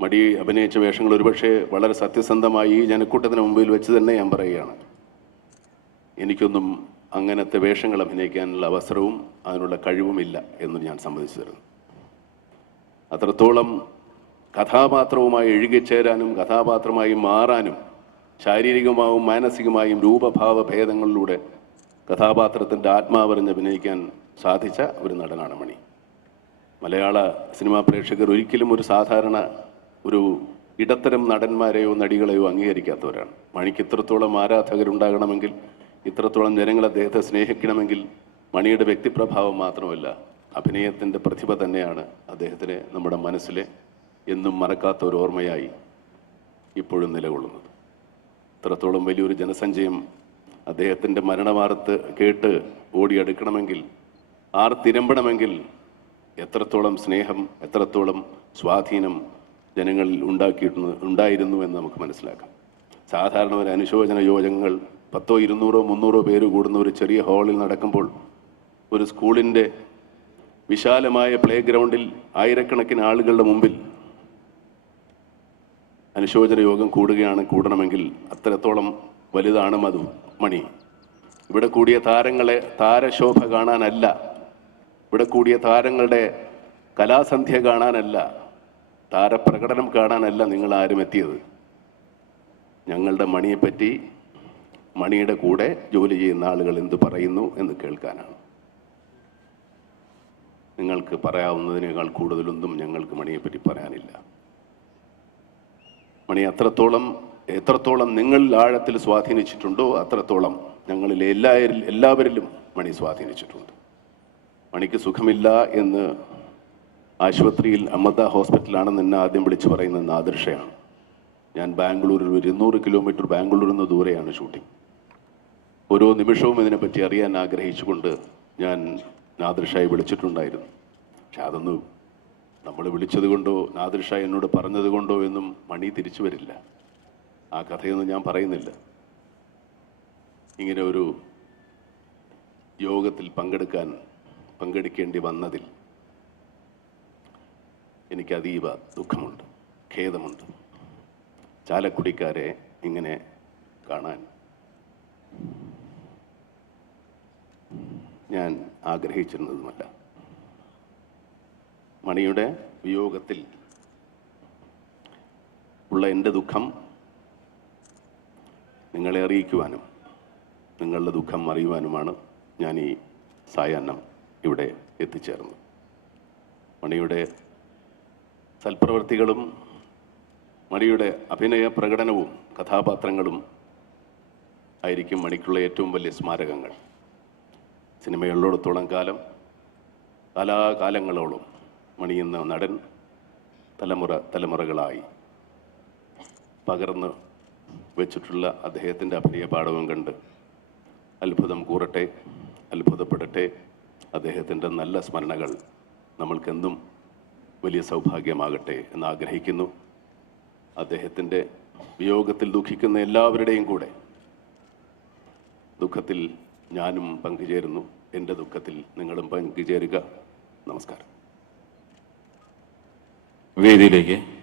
മടി അഭിനയിച്ച വേഷങ്ങൾ ഒരുപക്ഷെ വളരെ സത്യസന്ധമായി ഈ ജനക്കൂട്ടത്തിന് മുമ്പിൽ വെച്ച് തന്നെ ഞാൻ പറയുകയാണ്. എനിക്കൊന്നും അങ്ങനത്തെ വേഷങ്ങൾ അഭിനയിക്കാനുള്ള അവസരവും അതിനുള്ള കഴിവുമില്ല എന്ന് ഞാൻ സമ്മതിച്ചു തരുന്നു. അത്രത്തോളം കഥാപാത്രവുമായി എഴുകിച്ചേരാനും കഥാപാത്രമായി മാറാനും ശാരീരികമായും മാനസികമായും രൂപഭാവ ഭേദങ്ങളിലൂടെ കഥാപാത്രത്തിന്റെ ആത്മാവറിഞ്ഞ് അഭിനയിക്കാൻ സാധിച്ച ഒരു നടനാണ് മണി. മലയാള സിനിമാ പ്രേക്ഷകർ ഒരിക്കലും ഒരു സാധാരണ ഒരു ഇടത്തരം നടന്മാരെയോ നടികളെയോ അംഗീകരിക്കാത്തവരാണ്. മണിക്ക് ഇത്രത്തോളം ആരാധകരുണ്ടാകണമെങ്കിൽ ഇത്രത്തോളം ജനങ്ങൾ അദ്ദേഹത്തെ സ്നേഹിക്കണമെങ്കിൽ മണിയുടെ വ്യക്തിപ്രഭാവം മാത്രമല്ല അഭിനയത്തിന്റെ പ്രതിഭ തന്നെയാണ് അദ്ദേഹത്തിന് നമ്മുടെ മനസ്സിലെ എന്നും മറക്കാത്ത ഒരു ഓർമ്മയായി ഇപ്പോഴും നിലകൊള്ളുന്നത്. ഇത്രത്തോളം വലിയൊരു ജനസഞ്ചയം അദ്ദേഹത്തിന്റെ മരണവാർത്ത് കേട്ട് ഓടിയെടുക്കണമെങ്കിൽ ആർത്തിരമ്പണമെങ്കിൽ എത്രത്തോളം സ്നേഹം എത്രത്തോളം സ്വാധീനം ജനങ്ങളിൽ ഉണ്ടാക്കിയിട്ടുണ്ട് ഉണ്ടായിരുന്നു എന്ന് നമുക്ക് മനസ്സിലാക്കാം. സാധാരണ ഒരു അനുശോചന യോജനങ്ങൾ പത്തോ ഇരുന്നൂറോ മുന്നൂറോ പേര് കൂടുന്ന ഒരു ചെറിയ ഹാളിൽ നടക്കുമ്പോൾ ഒരു സ്കൂളിന്റെ വിശാലമായ പ്ലേ ഗ്രൗണ്ടിൽ ആയിരക്കണക്കിന് ആളുകളുടെ മുമ്പിൽ അനുശോചന യോഗം കൂടുകയാണ് കൂടണമെങ്കിൽ അത്രത്തോളം വലുതാണ് മധു മണി. ഇവിടെ കൂടിയ താരങ്ങളെ താരശോഭ കാണാനല്ല. ഇവിടെ കൂടിയ താരങ്ങളുടെ കലാസന്ധ്യ കാണാനല്ല. താരപ്രകടനം കാണാനല്ല നിങ്ങൾ ആരും എത്തിയത്. ഞങ്ങളുടെ മണിയെപ്പറ്റി മണിയുടെ കൂടെ ജോലി ചെയ്യുന്ന ആളുകൾ എന്ത് പറയുന്നു എന്ന് കേൾക്കാനാണ്. നിങ്ങൾക്ക് പറയാവുന്നതിനേക്കാൾ കൂടുതലൊന്നും ഞങ്ങൾക്ക് മണിയെപ്പറ്റി പറയാനില്ല. മണി അത്രത്തോളം എത്രത്തോളം നിങ്ങളിൽ ആഴത്തിൽ സ്വാധീനിച്ചിട്ടുണ്ടോ അത്രത്തോളം ഞങ്ങളിൽ എല്ലാ എല്ലാവരിലും മണി സ്വാധീനിച്ചിട്ടുണ്ട്. മണിക്ക് സുഖമില്ല എന്ന് ആശുപത്രിയിൽ അമൃത ഹോസ്പിറ്റലാണെന്ന് എന്നെ ആദ്യം വിളിച്ച് പറയുന്ന നാദൃഷയാണ് ഞാൻ ബാംഗ്ലൂരിൽ ഒരു ഇരുന്നൂറ് കിലോമീറ്റർ ബാംഗ്ലൂരിൽ നിന്ന് ദൂരെയാണ് ഷൂട്ടിംഗ്. ഓരോ നിമിഷവും ഇതിനെപ്പറ്റി അറിയാൻ ആഗ്രഹിച്ചുകൊണ്ട് ഞാൻ നാദൃഷായി വിളിച്ചിട്ടുണ്ടായിരുന്നു. പക്ഷെ അതൊന്നും നമ്മൾ വിളിച്ചത് കൊണ്ടോ നാദൃഷ എന്നോട് പറഞ്ഞത് കൊണ്ടോ എന്നും മണി തിരിച്ചു വരില്ല. ആ കഥയൊന്നും ഞാൻ പറയുന്നില്ല. ഇങ്ങനെ ഒരു യോഗത്തിൽ പങ്കെടുക്കാൻ പങ്കെടുക്കേണ്ടി വന്നതിൽ എനിക്ക് അതീവ ദുഃഖമുണ്ട് ഖേദമുണ്ട്. ചാലക്കുടിക്കാരെ ഇങ്ങനെ കാണാൻ ഞാൻ ആഗ്രഹിച്ചിരുന്നതുമല്ല. മണിയുടെ വിയോഗത്തിൽ ഉള്ള എന്റെ ദുഃഖം നിങ്ങളെ അറിയിക്കുവാനും നിങ്ങളുടെ ദുഃഖം അറിയുവാനുമാണ് ഞാൻ ഈ സായാഹ്നം ഇവിടെ എത്തിച്ചേർന്നത്. മണിയുടെ സൽപ്രവൃത്തികളും മണിയുടെ അഭിനയ പ്രകടനവും കഥാപാത്രങ്ങളും ആയിരിക്കും മണിക്കുള്ള ഏറ്റവും വലിയ സ്മാരകങ്ങൾ. സിനിമയുള്ളിടത്തോളം കാലം കാലാകാലങ്ങളോളം മണി എന്ന നടൻ തലമുറ തലമുറകളായി പകർന്ന് വെച്ചിട്ടുള്ള അദ്ദേഹത്തിന്റെ അഭിനയ പാഠവും കണ്ട് അത്ഭുതം കൂറട്ടെ അത്ഭുതപ്പെടട്ടെ. അദ്ദേഹത്തിന്റെ നല്ല സ്മരണകൾ നമ്മൾക്കെന്നും വലിയ സൗഭാഗ്യമാകട്ടെ എന്ന് ആഗ്രഹിക്കുന്നു. അദ്ദേഹത്തിന്റെ വിയോഗത്തിൽ ദുഃഖിക്കുന്ന എല്ലാവരുടെയും കൂടെ ദുഃഖത്തിൽ ഞാനും പങ്കുചേരുന്നു. എന്റെ ദുഃഖത്തിൽ നിങ്ങളും പങ്കുചേരുക. നമസ്കാരം. വേദിയിലേക്ക്